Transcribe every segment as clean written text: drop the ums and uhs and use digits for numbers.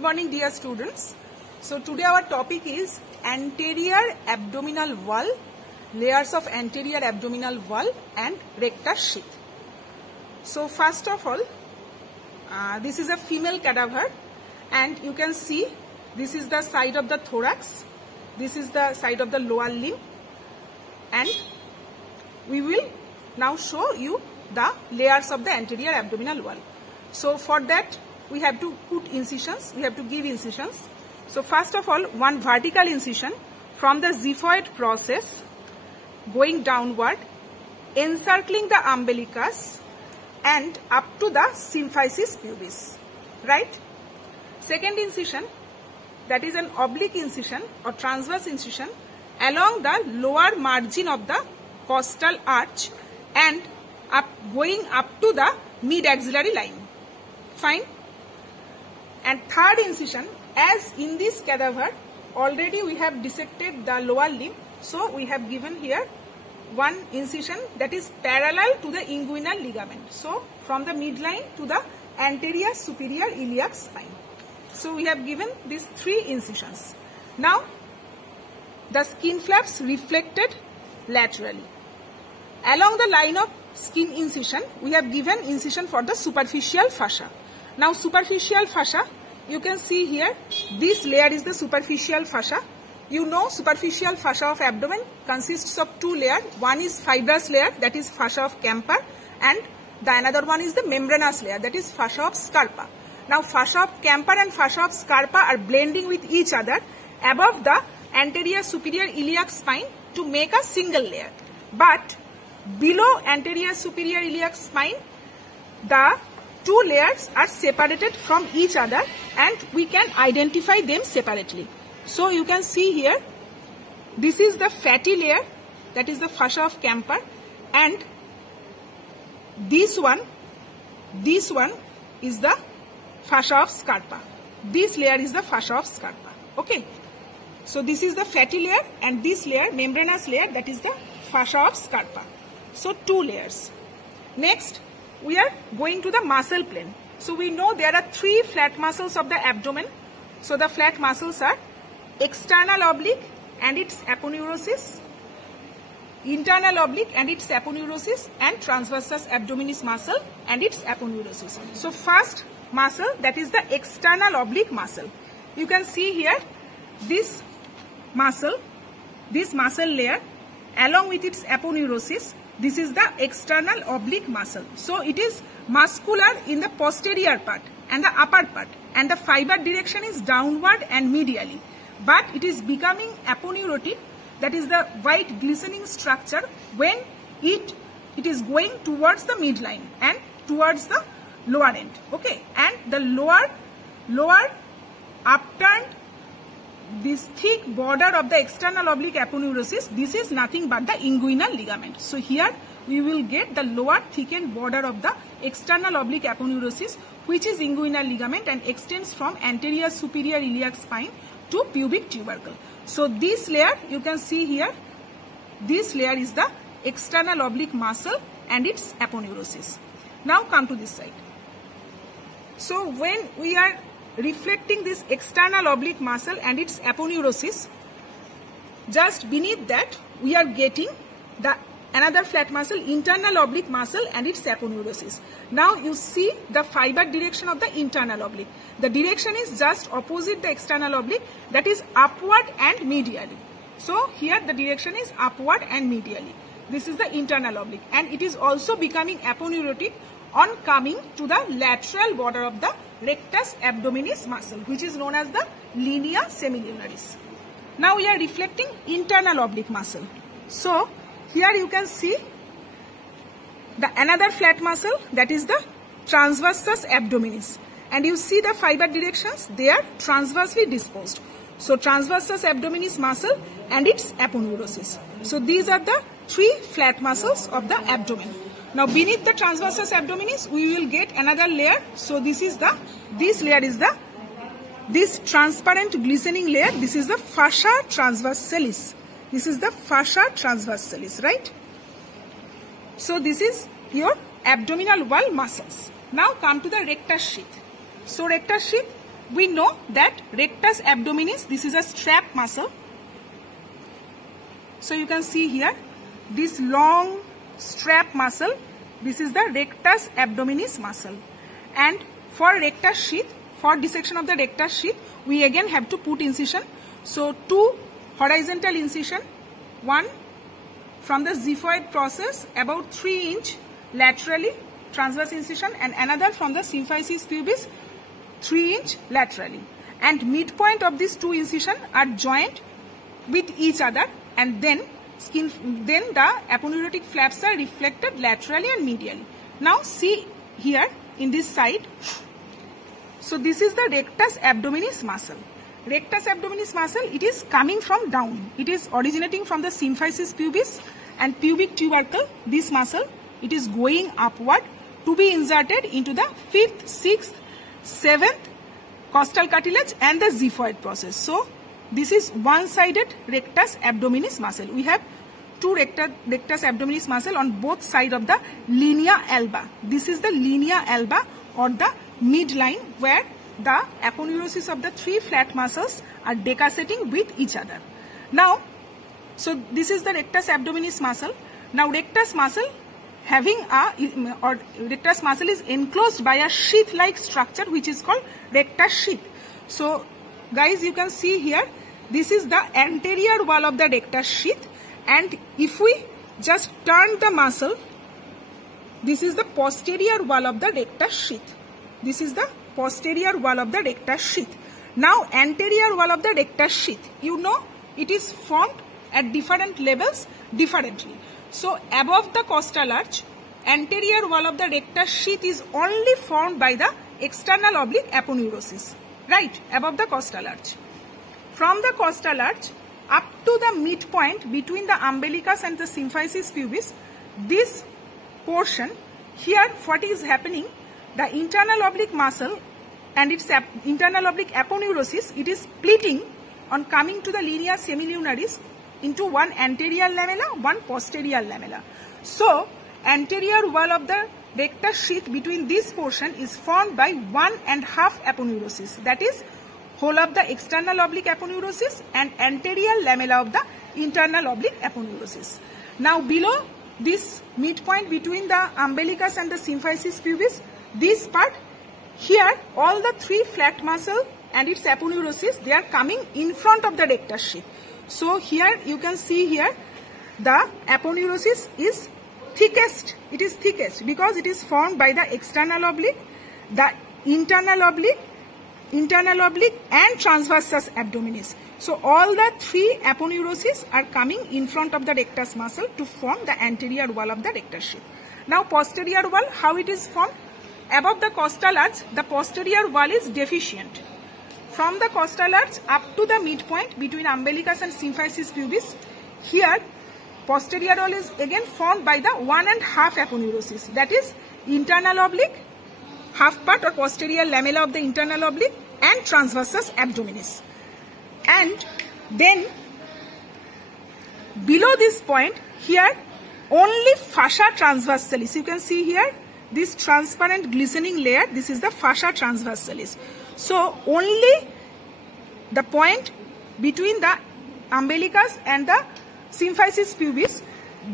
Good morning, dear students. So today our topic is anterior abdominal wall, layers of anterior abdominal wall and rectus sheath. So first of all, this is a female cadaver, and you can see this is the side of the thorax, this is the side of the lower limb, and we will now show you the layers of the anterior abdominal wall. So for that we have to put incisions, we have to give incisions. So first of all, one vertical incision from the xiphoid process going downward, encircling the umbilicus and up to the symphysis pubis, right? Second incision, that is an oblique incision or transverse incision along the lower margin of the costal arch and going up to the mid-axillary line. Fine. And third incision, as in this cadaver, already we have dissected the lower limb, so we have given here one incision that is parallel to the inguinal ligament. So from the midline to the anterior superior iliac spine. So we have given these three incisions. Now the skin flaps reflected laterally. Along the line of skin incision, we have given incision for the superficial fascia. Now superficial fascia, you can see here, this layer is the superficial fascia. You know superficial fascia of abdomen consists of two layers. One is fibrous layer, that is fascia of Camper, and the another one is the membranous layer, that is fascia of Scarpa. Now fascia of Camper and fascia of Scarpa are blending with each other above the anterior superior iliac spine to make a single layer. But below anterior superior iliac spine, the two layers are separated from each other and we can identify them separately. So you can see here, this is the fatty layer, that is the fascia of Camper, and this one is the fascia of Scarpa. This layer is the fascia of Scarpa. Okay. So this is the fatty layer, and this layer, membranous layer, that is the fascia of Scarpa. So two layers. Next, we are going to the muscle plane. So we know there are three flat muscles of the abdomen. So the flat muscles are external oblique and its aponeurosis, internal oblique and its aponeurosis, and transversus abdominis muscle and its aponeurosis. So first muscle, that is the external oblique muscle. You can see here this muscle layer along with its aponeurosis. This is the external oblique muscle. So it is muscular in the posterior part and the upper part, and the fiber direction is downward and medially. But it is becoming aponeurotic, that is the white glistening structure, when it is going towards the midline and towards the lower end. Okay, and the lower upturned, this thick border of the external oblique aponeurosis, this is nothing but the inguinal ligament. So here we will get the lower thickened border of the external oblique aponeurosis, which is inguinal ligament and extends from anterior superior iliac spine to pubic tubercle. So this layer, you can see here, this layer is the external oblique muscle and its aponeurosis. Now come to this side. So when we are reflecting this external oblique muscle and its aponeurosis, just beneath that we are getting the another flat muscle, internal oblique muscle and its aponeurosis. Now you see the fiber direction of the internal oblique. The direction is just opposite the external oblique, that is upward and medially. So here the direction is upward and medially. This is the internal oblique, and it is also becoming aponeurotic on coming to the lateral border of the rectus abdominis muscle, which is known as the linea semilunaris. Now we are reflecting internal oblique muscle. So here you can see the another flat muscle, that is the transversus abdominis, and you see the fiber directions, they are transversely disposed. So transversus abdominis muscle and its aponeurosis. So these are the three flat muscles of the abdomen. Now beneath the transversus abdominis we will get another layer. So this layer is this transparent glistening layer. This is the fascia transversalis. This is the fascia transversalis, right? So this is your abdominal wall muscles. Now come to the rectus sheath. So rectus sheath, we know that rectus abdominis, this is a strap muscle. So you can see here this long strap muscle, this is the rectus abdominis muscle. And for rectus sheath, for dissection of the rectus sheath, we again have to put incision. So 2 horizontal incision, one from the xiphoid process about 3 inch laterally transverse incision, and another from the symphysis pubis 3 inch laterally. And midpoint of these 2 incision are joined with each other, and then the aponeurotic flaps are reflected laterally and medially. Now see here in this side. So this is the rectus abdominis muscle. Rectus abdominis muscle, it is coming from down. It is originating from the symphysis pubis and pubic tubercle. This muscle, it is going upward to be inserted into the 5th, 6th, 7th costal cartilage and the xiphoid process. So this is one-sided rectus abdominis muscle. We have 2 rectus abdominis muscle on both sides of the linea alba. This is the linea alba or the midline where the aponeurosis of the 3 flat muscles are decussating with each other. Now, so this is the rectus abdominis muscle. Now rectus muscle rectus muscle is enclosed by a sheath-like structure which is called rectus sheath. So guys, you can see here, this is the anterior wall of the rectus sheath, and if we just turn the muscle, this is the posterior wall of the rectus sheath. This is the posterior wall of the rectus sheath. Now anterior wall of the rectus sheath, you know, it is formed at different levels differently. So above the costal arch, anterior wall of the rectus sheath is only formed by the external oblique aponeurosis, right, above the costal arch. From the costal arch up to the midpoint between the umbilicus and the symphysis pubis, this portion here, what is happening, the internal oblique muscle and its internal oblique aponeurosis, it is splitting on coming to the linea semilunaris into one anterior lamella, one posterior lamella. So anterior wall of the rectus sheath between this portion is formed by 1.5 aponeurosis, that is whole of the external oblique aponeurosis and anterior lamella of the internal oblique aponeurosis. Now below this midpoint between the umbilicus and the symphysis pubis, this part here, all the 3 flat muscle and its aponeurosis, they are coming in front of the rectus sheath. So here you can see here the aponeurosis is thickest. It is thickest because it is formed by the external oblique, the internal oblique and transversus abdominis. So all the 3 aponeuroses are coming in front of the rectus muscle to form the anterior wall of the rectus sheath. Now posterior wall, how it is formed? Above the costal arch, the posterior wall is deficient. From the costal arch up to the midpoint between umbilicus and symphysis pubis, here posterior wall is again formed by the 1.5 aponeurosis, that is internal oblique, half part or posterior lamella of the internal oblique and transversus abdominis. And then below this point here only fascia transversalis, you can see here this transparent glistening layer, this is the fascia transversalis. So only the point between the umbilicus and the symphysis pubis,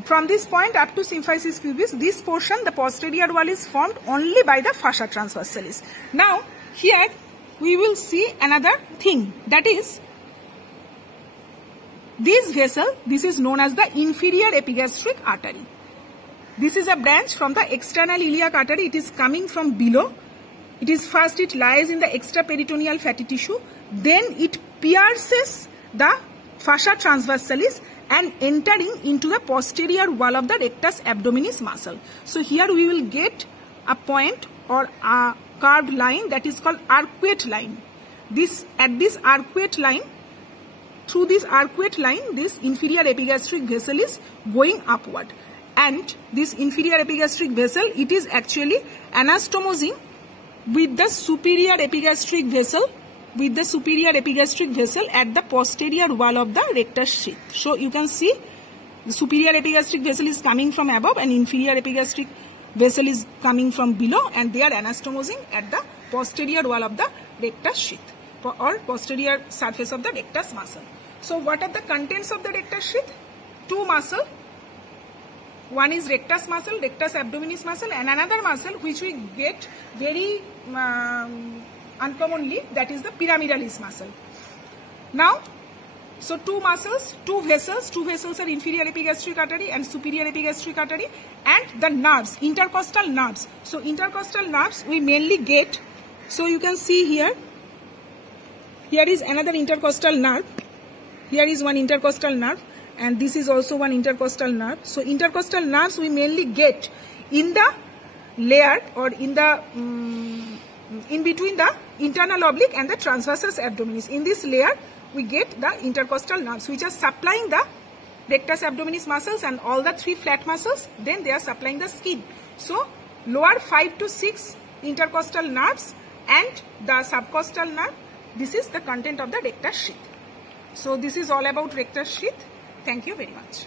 from this point up to symphysis pubis, this portion, the posterior wall is formed only by the fascia transversalis. Now here we will see another thing, that is this vessel, this is known as the inferior epigastric artery. This is a branch from the external iliac artery. It is coming from below. It is first, it lies in the extraperitoneal fatty tissue. Then it pierces the fascia transversalis and entering into the posterior wall of the rectus abdominis muscle. So here we will get a point or a curved line that is called arcuate line. At this arcuate line, through this arcuate line, this inferior epigastric vessel is going upward. And this inferior epigastric vessel, it is actually anastomosing with the superior epigastric vessel, at the posterior wall of the rectus sheath. So you can see the superior epigastric vessel is coming from above and inferior epigastric vessel is coming from below, and they are anastomosing at the posterior wall of the rectus sheath or posterior surface of the rectus muscle. So what are the contents of the rectus sheath? Two muscle. One is rectus muscle, rectus abdominis muscle, and another muscle which we get very uncommonly, that is the pyramidalis muscle. Now, so two muscles, two vessels are inferior epigastric artery and superior epigastric artery, and the nerves, intercostal nerves. So intercostal nerves we mainly get, so you can see here is another intercostal nerve, here is one intercostal nerve, and this is also one intercostal nerve. So intercostal nerves we mainly get in the layer or in the in between the internal oblique and the transversus abdominis. In this layer we get the intercostal nerves which are supplying the rectus abdominis muscles and all the three flat muscles. Then they are supplying the skin. So lower 5 to 6 intercostal nerves and the subcostal nerve. This is the content of the rectus sheath. So this is all about rectus sheath. Thank you very much.